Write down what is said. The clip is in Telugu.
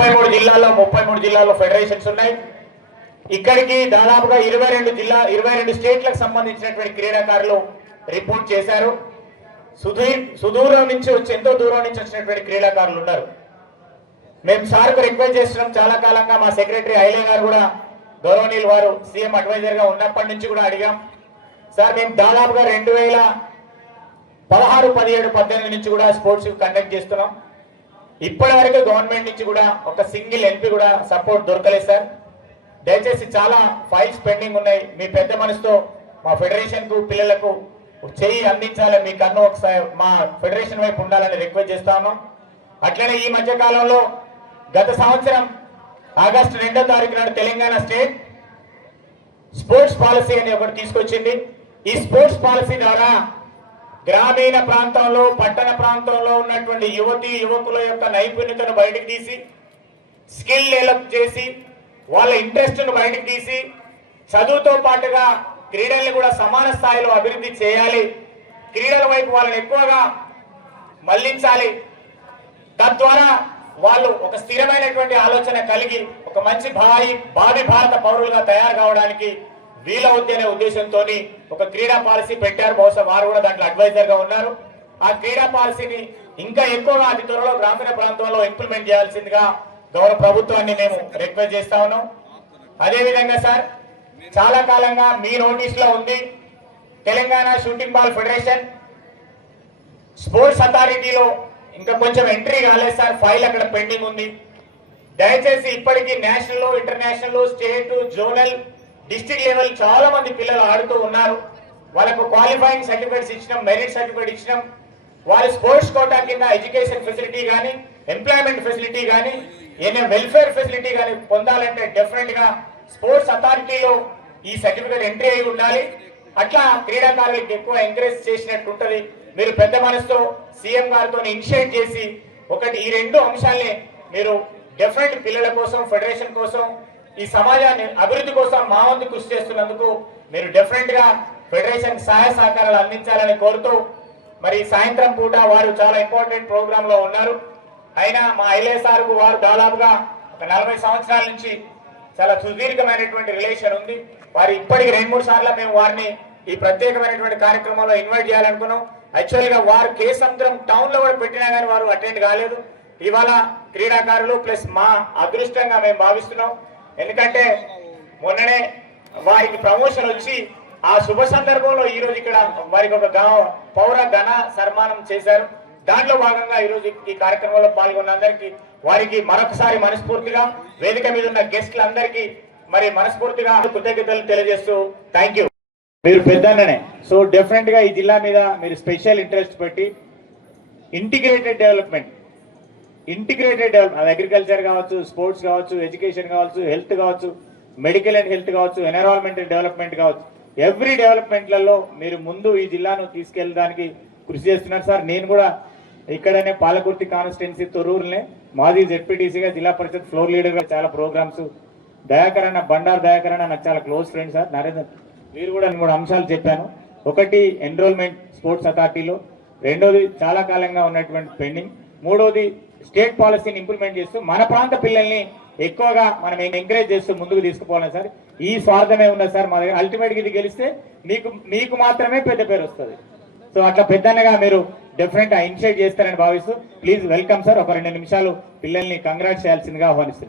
33 జిల్లాల్లో ఫెడరేషన్స్ ఉన్నాయి. ఇక్కడికి దాదాపుగా 22 స్టేట్లకు సంబంధించినటువంటి క్రీడాకారులు రిపోర్ట్ చేశారు. సుదూరం నుంచి వచ్చి ఎంతో దూరం నుంచి వచ్చినటువంటి క్రీడాకారులు ఉన్నారు. మేము సార్కు రిక్వెస్ట్ చేస్తున్నాం చాలా కాలంగా. మా సెక్రటరీ ఐలే గారు కూడా గౌరవనీయులు వారు సీఎం అడ్వైజర్ గా ఉన్నప్పటి నుంచి కూడా అడిగాం. సార్ మేము దాదాపుగా 2016, 17, 18 నుంచి కూడా స్పోర్ట్స్ కండక్ట్ చేస్తున్నాం. ఇప్పటి వరకు గవర్నమెంట్ నుంచి కూడా ఒక సింగిల్ ఎంపీ కూడా సపోర్ట్ దొరకలేదు సార్. దయచేసి చాలా ఫైల్స్ పెండింగ్ ఉన్నాయి. మీ పెద్ద మనసుతో మా ఫెడరేషన్ కు పిల్లలకు చెయ్యి అందించాలి. మీ కన్ను ఒకసారి మా ఫెడరేషన్ వైపు ఉండాలని రిక్వెస్ట్ చేస్తా ఉన్నాం. అట్లనే ఈ మధ్య కాలంలో గత సంవత్సరం ఆగస్టు 2వ తారీఖు నాడు తెలంగాణ స్టేట్ స్పోర్ట్స్ పాలసీ అని ఒకటి తీసుకొచ్చింది. ఈ స్పోర్ట్స్ పాలసీ ద్వారా గ్రామీణ ప్రాంతంలో, పట్టణ ప్రాంతంలో ఉన్నటువంటి యువకుల యొక్క నైపుణ్యతను బయటకు తీసి, స్కిల్ డెవలప్ చేసి, వాళ్ళ ఇంట్రెస్ట్ ను బయటకు తీసి, చదువుతో పాటుగా క్రీడల్ని కూడా సమాన స్థాయిలో అభివృద్ధి చేయాలి. క్రీడల వైపు వాళ్ళని ఎక్కువగా మళ్లించాలి. తద్వారా వాళ్ళు ఒక స్థిరమైనటువంటి ఆలోచన కలిగి ఒక మంచి భావి భారత పౌరులుగా తయారు కావడానికి వీలవుద్ది అనే ఉద్దేశంతో ఒక క్రీడా పాలసీ పెట్టారు. బహుశా వారు కూడా దాంట్లో అడ్వైజర్ గా ఉన్నారు. ఆ క్రీడా పాలసీని ఇంకా ఎక్కువగా అతి త్వరలో గ్రామీణ ప్రాంతంలో ఇంప్లిమెంట్ చేయాల్సిందిగా గౌరవ ప్రభుత్వాన్ని మేము రిక్వెస్ట్ చేస్తా ఉన్నాం. అదేవిధంగా సార్ చాలా కాలంగా మీ నోటీస్ లో ఉంది Telangana shooting ball federation sports అథారిటీలో ఇంకా కొంచెం ఎంట్రీ కాలేదు సార్. ఫైల్ అక్కడ పెండింగ్ ఉంది. దయచేసి ఇప్పటికీ national, international, state, zonal, district level చాలా మంది పిల్లలు ఆడుతూ ఉన్నారు. వాళ్ళకు క్వాలిఫైయింగ్ సర్టిఫికేట్స్ ఇచ్చినాం, మెరిట్ సర్టిఫికేట్ ఇచ్చినాం. వాళ్ళ స్పోర్ట్స్ కోటా కింద ఎడ్యుకేషన్ ఫెసిలిటీ కానీ, ఎంప్లాయ్మెంట్ ఫెసిలిటీ కానీ, వెల్ఫేర్ ఫెసిలిటీ కానీ పొందాలంటే డెఫినెట్ గా స్పోర్ట్స్ అథారిటీలో ఈ సర్టిఫికేట్ ఎంట్రీ అయి ఉండాలి. అట్లా క్రీడాకారులకు ఎక్కువ ఎంకరేజ్ చేసినట్టు ఉంటది. మీరు పెద్ద మనసుతో సీఎం గారితో ఇనిషియేట్ చేసి ఒకటి ఈ 2 అంశాలనే మీరు డెఫినెట్ పిల్లల కోసం, ఫెడరేషన్ కోసం, ఈ సమాజాన్ని అభివృద్ధి కోసం మా వంతు కృషి చేస్తున్నందుకు మీరు డెఫినెట్ గా ఫెడరేషన్ సహాయ సహకారాలు అందించాలని కోరుతూ, మరి సాయంత్రం పూట వారు చాలా ఇంపార్టెంట్ ప్రోగ్రామ్ లో ఉన్నారు. అయినా మా ఐలేసార్ కు వారు దాదాపుగా ఒక 40 సంవత్సరాల నుంచి చాలా సుదీర్ఘమైనటువంటి రిలేషన్ ఉంది. వారు ఇప్పటికి 2-3 సార్లు మేము వారిని ఈ ప్రత్యేకమైనటువంటి కార్యక్రమంలో ఇన్వైట్ చేయాలనుకున్నాం. యాక్చువల్ గా వారు కేసముద్రం టౌన్ లో కూడా పెట్టినా కానీ వారు అటెండ్ కాలేదు. ఇవాళ క్రీడాకారులు ప్లస్ మా అదృష్టంగా మేము భావిస్తున్నాం. ఎందుకంటే మొన్ననే వారికి ప్రమోషన్ వచ్చి ఆ శుభ సందర్భంలో ఈ రోజు ఇక్కడ వారికి ఒక పౌర ఘన సన్మానం చేశారు. దాంట్లో భాగంగా ఈ రోజు ఈ కార్యక్రమంలో పాల్గొన్న అందరికీ వారికి మరొకసారి మనస్ఫూర్తిగా వేదిక మీద ఉన్న గెస్ట్లందరికీ మరి మనస్ఫూర్తిగా కృతజ్ఞతలు తెలియజేస్తూ థ్యాంక్ యూ. మీరు పెద్దన్ననే, సో డెఫినెట్ గా ఈ జిల్లా మీద మీరు స్పెషల్ ఇంట్రెస్ట్ పెట్టి ఇంటిగ్రేటెడ్ డెవలప్మెంట్ అగ్రికల్చర్ కావచ్చు, స్పోర్ట్స్ కావచ్చు, ఎడ్యుకేషన్ కావచ్చు, హెల్త్ కావచ్చు, మెడికల్ అండ్ హెల్త్ కావచ్చు, ఎన్విరాన్మెంటల్ డెవలప్మెంట్ కావచ్చు, ఎవ్రీ డెవలప్మెంట్లలో మీరు ముందు ఈ జిల్లాను తీసుకెళ్ళడానికి కృషి చేస్తున్నారు సార్. నేను కూడా ఇక్కడనే పాలకుర్తి కాన్స్టిట్యున్సీ తొర్రూరునే మాజీ జెడ్పీటీసీగా, జిల్లా పరిషత్ ఫ్లోర్ లీడర్ గా చాలా ప్రోగ్రామ్స్, బండారు దయాకర్ అన్న నాకు చాలా క్లోజ్ ఫ్రెండ్ సార్. నరేంద్ర మీరు కూడా 3 అంశాలు చెప్పాను. ఒకటి ఎన్రోల్మెంట్ స్పోర్ట్స్ అథారిటీలో, రెండోది చాలా కాలంగా ఉన్నటువంటి పెండింగ్, మూడోది స్టేట్ పాలసీని ఇంప్లిమెంట్ చేస్తూ మన ప్రాంత పిల్లల్ని ఎక్కువగా మనం ఎంకరేజ్ చేస్తూ ముందుకు తీసుకుపోవాలి సార్. ఈ స్వార్థమే ఉన్నది సార్ మా దగ్గర. అల్టిమేట్ గా ఇది గెలిస్తే మీకు మాత్రమే పెద్ద పేరు వస్తుంది. సో అట్లా పెద్దన్నగా మీరు డెఫినెట్ గా ఇనిషియేట్ చేస్తారని భావిస్తూ ప్లీజ్ వెల్కమ్ సార్. ఒక 2 నిమిషాలు పిల్లల్ని కంగ్రాట్స్ చేయాల్సిందిగా ఆహ్వానిస్తున్నాను.